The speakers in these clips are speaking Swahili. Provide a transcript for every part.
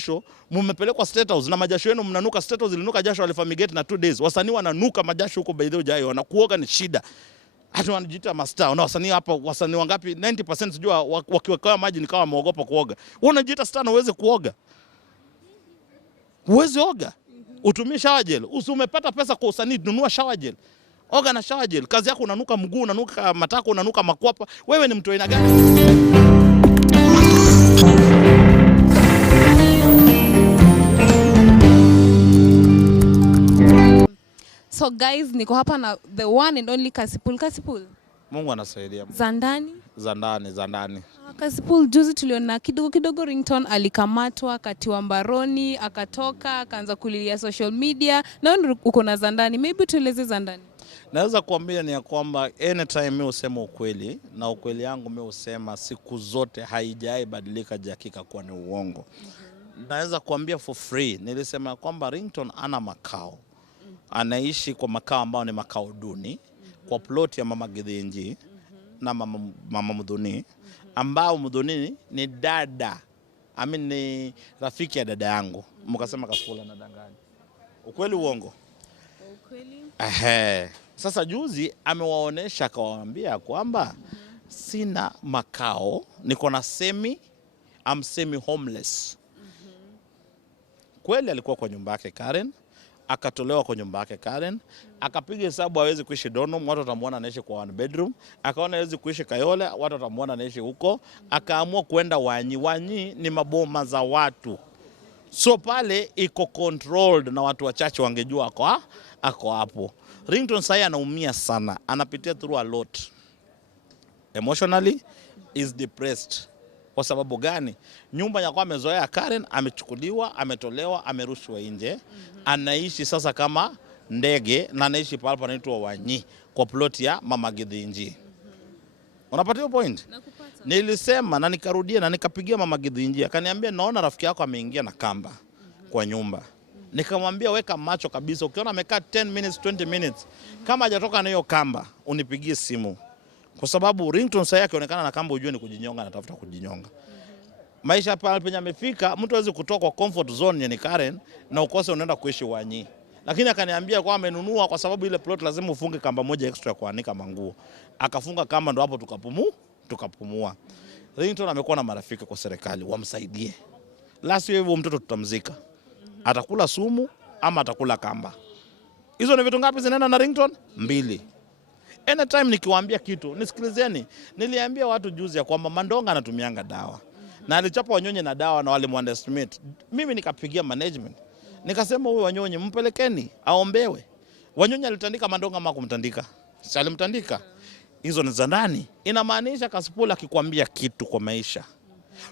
jasho, mmepelekwa State House na majasho yenu mnanuka. State House ilinuka jasho alifamigate na 2 days. Wasanii wananuka majasho huko by the way jayo na kuoga ni shida. Hata wanajiita mastaa. Na wasanii hapa wasanii wangapi 90% sijua wakiwekwa maji nikawa wameogopa kuoga. Wewe unajiita star na uweze kuoga. Uweze oga. Utumie shower gel. Umepata pesa kwa usanii nunua shower gel. Oga na shower gel. Kazi yako unanuka mguu, unanuka matako, unanuka makwapa. Wewe ni mtu aina gani? So guys, niko hapa na the one and only Cassypool. Cassypool. Mungu anasaidia. Zandani. Cassypool, juzi tuliona kidogo Ringtone alikamatwa, akatiwa mbaroni, akatoka, akaanza kulilia social media. Na wewe uko na Zandani. Maybe tueleze Zandani. Naweza kuambia ni ya kwamba anytime mimi usema ukweli na ukweli yangu mimi usema siku zote haijai badilika dakika kwa ni uongo. Naweza kuambia for free. Nilisema kwamba Ringtone ana makao. Anaishi kwa makao ambao ni makao duni kwa plot ya mama Githinji na mama Mudhuni ambao Mudhuni ni dada ni rafiki ya dada yangu. Mkasema Cassypool anadanganya. Ukweli uongo? Ukweli. Sasa juzi amewaonesha akawaambia kwamba sina makao, niko na I'm semi homeless. Kweli alikuwa kwa nyumba yake Karen. Akatolewa kwa nyumba yake Karen, akapiga hesabu hawezi kuishi Donholm, watu watamuona anaishi kwa 1 bedroom, akaona hawezi kuishi Kayole, watu watamuona anaishi huko, akaamua kwenda Wanyi. Wanyi ni maboma za watu. So pale iko controlled na watu wachache wangejua ako hapo. Ringtone sasa anaumia sana, anapitia through a lot. Emotionally is depressed. Kwa sababu gani? Nyumba yako amezoea Karen, amechukuliwa, ametolewa, amerushwa nje. Anaishi sasa kama ndege na anaishi pale panaitwa Wanyi kwa plot ya mama Githinji. Unapata hiyo point? Nakupata. Nilisema na nikarudia na nikapigia mama Githinji, akaniambia naona rafiki yako ameingia na kamba kwa nyumba. Nikamwambia weka macho kabisa, ukiona amekaa 10 minutes 20 minutes kama hajatoka na hiyo kamba unipigie simu. Kwa sababu Ringtone sasa akionekana na kamba ujue ni kujinyonga, anatafuta kujinyonga. Maisha pale penye amefika, mtu hawezi kutoka kwa comfort zone ni Karen na ukose unaenda kuishi Wanyi. Lakini akaniambia kwa amenunua kwa sababu ile plot lazima ufunge kamba moja extra kuanika manguo. Akafunga kamba ndo hapo tukapumua. Ringtone amekuwa na marafiki kwa serikali wamsaidie. La sio hivyo mtoto tutamzika. Atakula sumu ama atakula kamba. Hizo ni vitu ngapi zinaenda na Ringtone? 2. Anytime nikiwaambia kitu, nisikilizeni. Niliambia watu juzi ya kwamba Mandonga anatumianga dawa. Na alichapa Wanyonyi na dawa na wale underestimate. Mimi nikapigia management. Nikasema huyu Wanyonyi mpelekeni aombewe. Wanyonyi alitandika Mandonga ama kumtandika? Si alimtandika. Hizo ni za ndani. Inamaanisha Cassypool akikwambia kitu kwa maisha,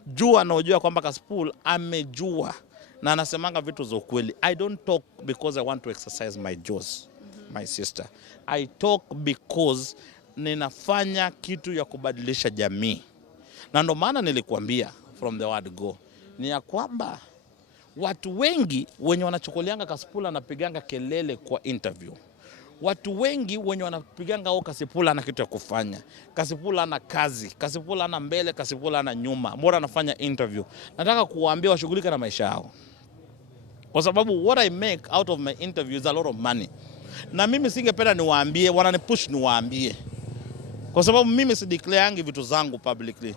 jua na ujua kwamba Cassypool amejua na anasemanga vitu za ukweli. I don't talk because I want to exercise my jaws. My sister, I talk because ninafanya kitu ya kubadilisha jamii. Na ndo maana nilikuambia from the word go ni ya kwamba watu wengi wenye wanachukulianga Cassypool anapiganga kelele kwa interview. Watu wengi wenye wanapiganga Cassypool ana kitu ya kufanya. Cassypool ana kazi, Cassypool ana mbele, Cassypool ana nyuma. Mbona anafanya interview? Nataka kuwaambia washughulike na maisha yao. Kwa sababu what I make out of my interview is a lot of money. Na mimi singependa niwaambie, wananipush niwaambie. Kwa sababu mimi si declareangi vitu zangu publicly.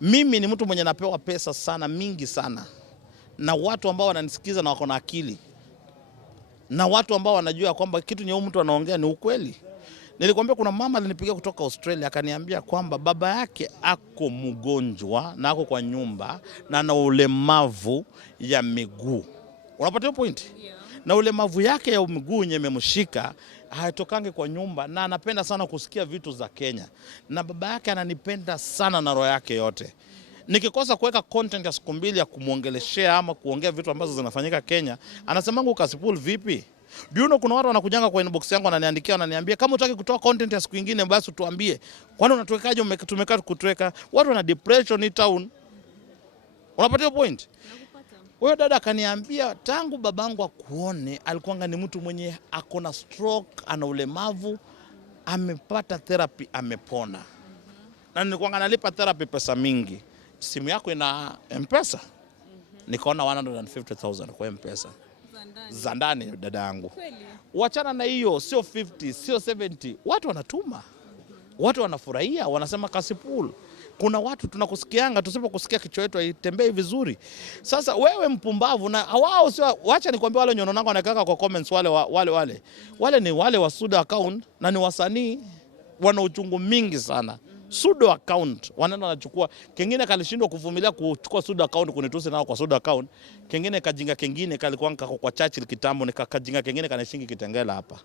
Mimi ni mtu mwenye napewa pesa sana, mingi sana. Na watu ambao wananisikiza na wako na akili. Na watu ambao wanajua kwamba kitu nye mtu anaongea ni ukweli. Nilikwambia kuna mama alinipigia kutoka Australia akaniambia kwamba baba yake ako mgonjwa na ako kwa nyumba na ana ulemavu ya miguu. Unapata hiyo point? Yeah. Na ulemavu yake ya miguu yenye imemshika haitokange kwa nyumba na anapenda sana kusikia vitu za Kenya. Na baba yake ananipenda sana na roho yake yote. Nikikosa kuweka content ya siku 2 ya kumuongeleshea ama kuongea vitu ambazo zinafanyika Kenya, anasemangu Cassypool vipi? Do you know kuna watu wanakujanga kwa inbox yangu wananiandikia wananiambia kama unataka kutoa content ya siku nyingine basi tuambie. Kwani unatuwekaje tumekaa kutuweka? Watu wana depression in town. Unapata point? Huyo dada akaniambia tangu babangu akuone alikuwa ni mtu mwenye akona stroke, ana ulemavu, amepata therapy, amepona. Na nilikuwa nalipa therapy pesa mingi. Simu yako ina M-Pesa? nikaona 150,000 kwa M-Pesa. Za ndani dada yangu. Kweli? Wachana na hiyo, sio 50, sio 70. Watu wanatuma. Watu wanafurahia, wanasema Cassypool. Kuna watu tunakusikianga, tusipokusikia kichwa yetu haitembei vizuri. Sasa wewe mpumbavu na wao sio, wacha nikwambie wale nyono nangu wanakaka kwa comments wale ni wale wa Sudo account na ni wasanii wana uchungu mingi sana. Sudo account wanaenda wanachukua, kingine kalishindwa kuvumilia kuchukua Sudo account kunitusi nao kwa Sudo account, kingine kajinga kingine kalikuwa kwa Churchill kitambo, ni kajinga kingine kanashingi Kitengela hapa.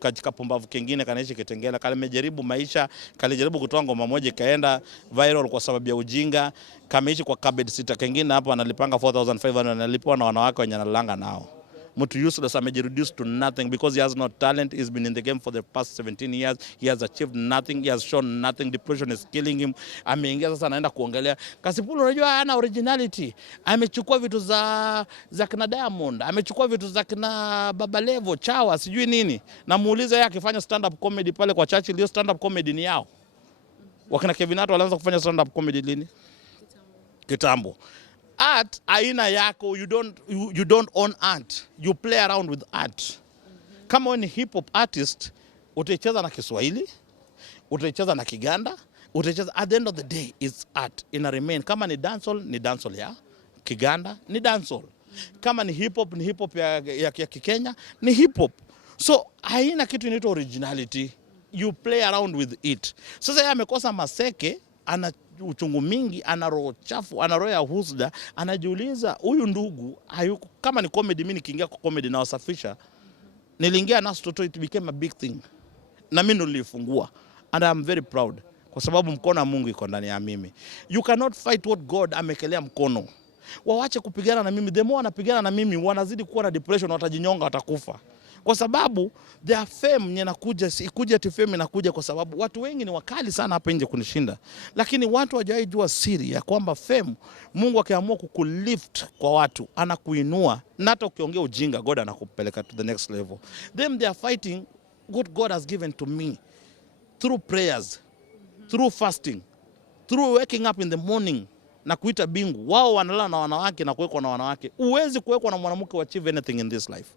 Katika pumbavu kingine kanaishi Kitengela, kalimejaribu maisha, kalijaribu kutoa ngoma moja ikaenda viral kwa sababu ya ujinga, kameishi kwa kabed sita kingine hapa analipanga 4,500 analipwa na wanawake wenye analanga nao. Mtu useless amejireduce to nothing because he has no talent. He's been in the game for the past 17 years. He has achieved nothing. He has shown nothing. Depression is killing him. Ameingia sasa anaenda kuongelea Cassypool, unajua hana originality. Amechukua vitu za kina Diamond, amechukua vitu za kina Baba Levo, Chawa, sijui nini. Na muulize yeye akifanya stand up comedy pale kwa Churchill, hiyo stand up comedy ni yao. Wakina Kevin Hart walianza kufanya stand up comedy lini? Kitambo. Art aina yako, you don't own art, you play around with art. Kama wewe ni hip hop artist, utaicheza na Kiswahili, utaicheza na Kiganda, utaicheza, at the end of the day is art, ina remain. Kama ni dancehall ya Kiganda, ni dancehall. Kama ni hip hop ya Kikenya, ni hip hop. So haina kitu inaitwa originality, you play around with it. Sasa yeye amekosa maseke, ana uchungu mingi, ana roho chafu, ana roho ya husda, anajiuliza huyu ndugu hayuko. Kama ni comedy, mimi nikiingia kwa comedy na wasafisha, niliingia na Toto, it became a big thing, na mimi nilifungua, and I'm very proud kwa sababu mkono wa Mungu iko ndani ya mimi. You cannot fight what God amekelea mkono. Waache kupigana na mimi, the more wanapigana na mimi wanazidi kuwa na depression, watajinyonga, watakufa. Kwa sababu their fame inakuja, ikuja ati fame inakuja kwa sababu watu wengi ni wakali sana hapa nje kunishinda. Lakini watu hawajawahi jua siri ya kwamba fame, Mungu akiamua kukulift kwa watu, anakuinua, na hata ukiongea ujinga, God anakupeleka to the next level. Them they are fighting what God has given to me through prayers, through fasting, through waking up in the morning na kuita bingu. Wao wanalala na wanawake na kuwekwa na wanawake. Uwezi kuwekwa na mwanamke achieve anything in this life.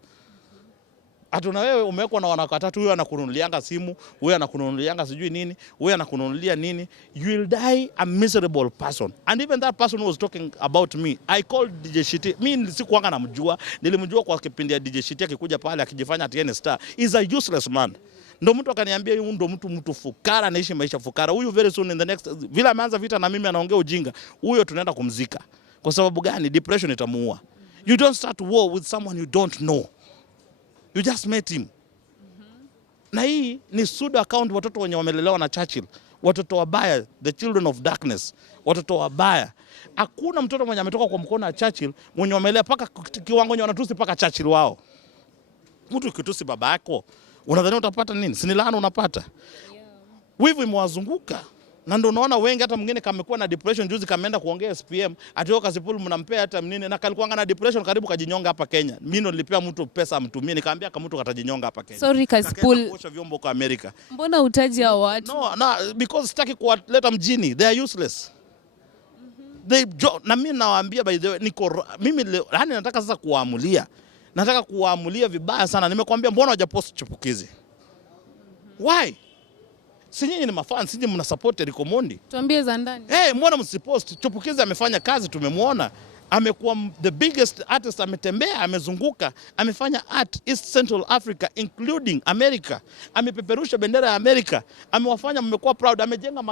Hatuna wewe umewekwa na wanawake watatu, huyo anakununulianga simu, huyo anakununulianga sijui nini, huyo anakununulia nini. You will die a miserable person. And even that person who was talking about me, I called DJ Shiti. Mimi sikuanga namjua, nilimjua kwa kipindi ya DJ Shiti akikuja pale akijifanya ati yeye star. Is a useless man. Ndo mtu akaniambia huyu ndo mtu fukara, anaishi maisha fukara. Huyu very soon in the next, vile ameanza vita na mimi anaongea ujinga, huyo tunaenda kumzika. Kwa sababu gani? Depression itamuua. You don't start war with someone you don't know. You just met him. Na hii ni Sudo account, watoto wenye wamelelewa na Churchill, watoto wabaya, the children of darkness, watoto wabaya. Hakuna mtoto mwenye ametoka kwa mkono wa Churchill mwenye wamelea paka kiwango wenye wanatusi paka Churchill wao. Mtu ukitusi baba yako, unadhani utapata nini? Si ni laana unapata. Wivu imewazunguka. Na ndio unaona wengi, hata mwingine kamekuwa na depression, juzi kameenda kuongea SPM, ati Cassypool mnampea hata mnini, na kalikuwa na depression karibu kajinyonga hapa Kenya. Mimi ndo nilipea mtu pesa amtumie, nikamwambia kama mtu katajinyonga hapa Kenya. Sorry Cassypool, kuosha vyombo kwa Amerika. Mbona utaji hao watu? No, because sitaki kuwaleta mjini. They are useless. Na mimi nawaambia, by the way, mimi yani nataka sasa kuwaamulia. Nataka kuwaamulia vibaya sana. Nimekwambia mbona hujapost Chipukizi? Why? Si nyinyi ni mafans, nyinyi mna support Erick Omondi. Tuambie za ndani. Mbona msipost? Chipukizi amefanya kazi, tumemwona. Amekuwa the biggest artist, ametembea, amezunguka, amefanya art East Central Africa including America. Amepeperusha bendera ya America, amewafanya mmekuwa proud, amejenga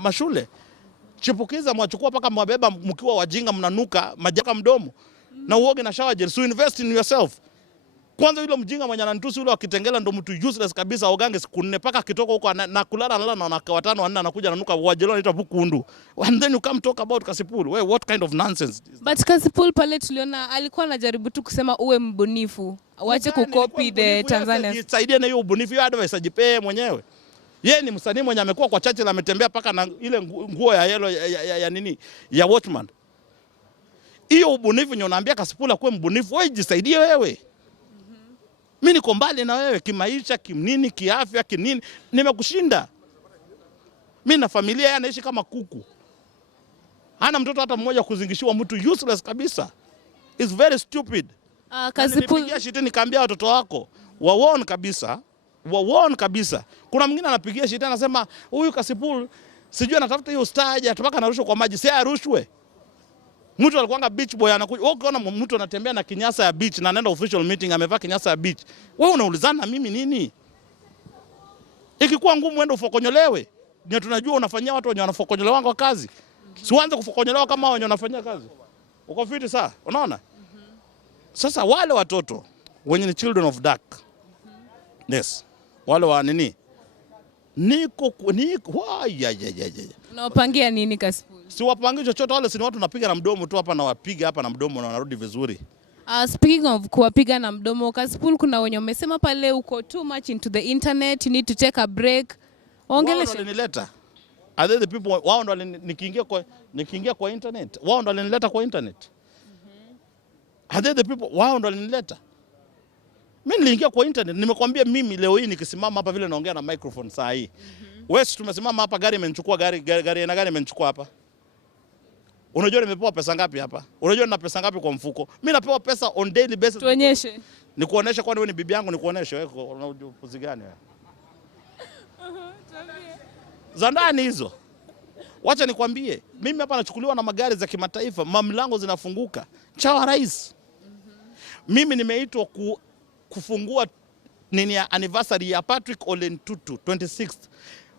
mashule. Chipukizi amewachukua paka mwabeba mkiwa wajinga, mnanuka majaka mdomo. Na uoge na shower gel, so invest in yourself. Kwanza yule mjinga mwenye ananitusi yule akitengela ndo mtu useless kabisa, ogange siku 4 paka kitoka huko na kulala na wanawake 5 4 anakuja ananuka wajelo anaitwa Bukundu. And then you come talk about Cassypool. Well, what kind of nonsense is that? But Cassypool pale tuliona alikuwa anajaribu tu kusema uwe mbunifu. Waache kucopy the Tanzania. Jisaidie na hiyo ubunifu, hiyo advice ajipee mwenyewe. Yeye ni msanii mwenye amekuwa kwa Churchill, ametembea paka na ile nguo ya yellow ya nini? Ya watchman. Hiyo ubunifu nyo naambia Cassypool akuwe mbunifu, wewe jisaidie wewe. Mimi niko mbali na wewe kimaisha, kimnini, kiafya, kinini, nimekushinda. Mimi na familia yanaishi kama kuku. Hana mtoto hata mmoja kuzingishiwa, mtu useless kabisa. It's very stupid. Cassypool Nipigia shiti nikaambia watoto wako wawon kabisa. Wawon kabisa. Kuna mwingine anapigia shiti anasema huyu Cassypool sijui anatafuta hiyo star aje atapaka narushwa kwa maji. Si arushwe. Mtu alikuanga beach boy anakuja. Wewe ukiona mtu anatembea na kinyasa ya beach na anaenda official meeting amevaa kinyasa ya beach. Wewe unaulizana mimi nini? Ikikuwa ngumu uende ufokonyolewe. Ndio tunajua unafanyia watu wenye wanafokonyolewa kwa kazi. Si uanze kufokonyolewa kama wenye wanafanyia kazi. Uko fiti saa? Unaona? Sasa wale watoto wenye ni children of dark. Yes. Wale wa nini? Niko unawapangia nini Cassypool? Si wapangi chochote, wale si watu napiga na mdomo tu hapa na wapiga hapa na mdomo na wanarudi vizuri. Speaking of kuwapiga na mdomo, Cassypool kuna wenye wamesema pale uko too much into the internet, you need to take a break. Ongelesha. Wao walinileta. Are they the people wao ndo nikiingia kwa internet? Wao ndo walinileta kwa internet. Are they the people wao ndo walinileta? Mimi niliingia kwa internet, nimekwambia mimi leo hii nikisimama hapa vile naongea na microphone saa hii. Wewe tumesimama hapa, gari imenichukua, gari na gari imenichukua hapa. Unajua nimepewa pesa ngapi hapa? Unajua nina pesa ngapi kwa mfuko? Mimi napewa pesa on daily basis. Tuonyeshe. Nikuoneshe kwani wewe ni bibi yangu, nikuoneshe wewe unajua puzi gani wewe? Za ndani hizo. Wacha nikwambie, mimi hapa nachukuliwa na magari za kimataifa, mamlango zinafunguka. Chawa rais. Mimi nimeitwa kufungua nini ya anniversary ya Patrick Ole Ntutu 26th.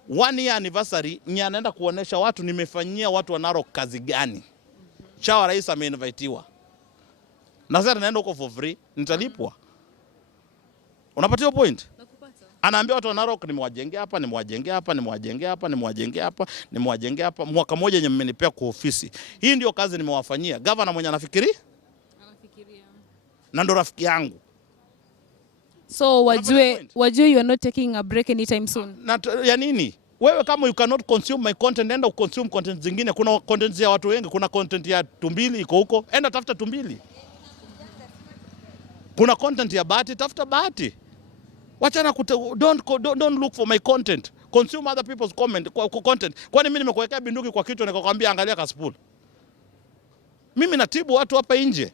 1 year anniversary, ni anaenda kuonesha watu nimefanyia watu wa Narok kazi gani. Chawa rais ameinvitiwa. Na sasa naenda huko for free, nitalipwa. Unapatia point? Nakupata. Anaambia watu wa Narok nimewajengea hapa, nimewajengea hapa, nimewajengea hapa, nimewajengea hapa, nimewajengea hapa. Mwaka mmoja yenye mmenipea kwa ofisi. Hii ndio kazi nimewafanyia. Governor mwenye anafikiria? Na ndo rafiki yangu. So wajue you are not taking a break anytime soon. Ya nini? Wewe kama you cannot consume my content, enda consume content zingine. Kuna content ya watu wengi, kuna content ya Tumbili iko huko. Enda tafuta Tumbili. Kuna content ya Bahati, tafuta Bahati. Wachana don't look for my content. Consume other people's content. Kwani mimi nimekuwekea binduki kwa kichwa nikakwambia angalia Cassypool? Mimi natibu watu hapa nje.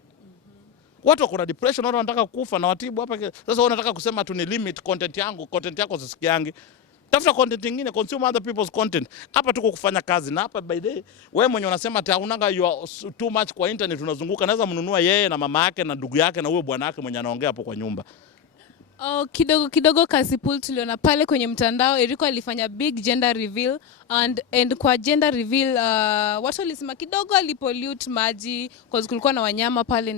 Watu wako na depression, watu wanataka kufa na watibu hapa. Sasa wewe unataka kusema tu ni limit content yangu, content yako sisikiangi. Tafuta content nyingine, consume other people's content. Hapa tuko kufanya kazi na hapa by the way, wewe mwenye unasema ati unanga you are too much kwa internet unazunguka, naweza mnunua yeye na mama yake na ndugu yake na huyo bwana yake mwenye anaongea hapo kwa nyumba. Kidogo Cassypool tuliona pale kwenye mtandao Erick alifanya big gender reveal and kwa gender reveal watu walisema kidogo alipollute maji kwa kulikuwa na wanyama pale.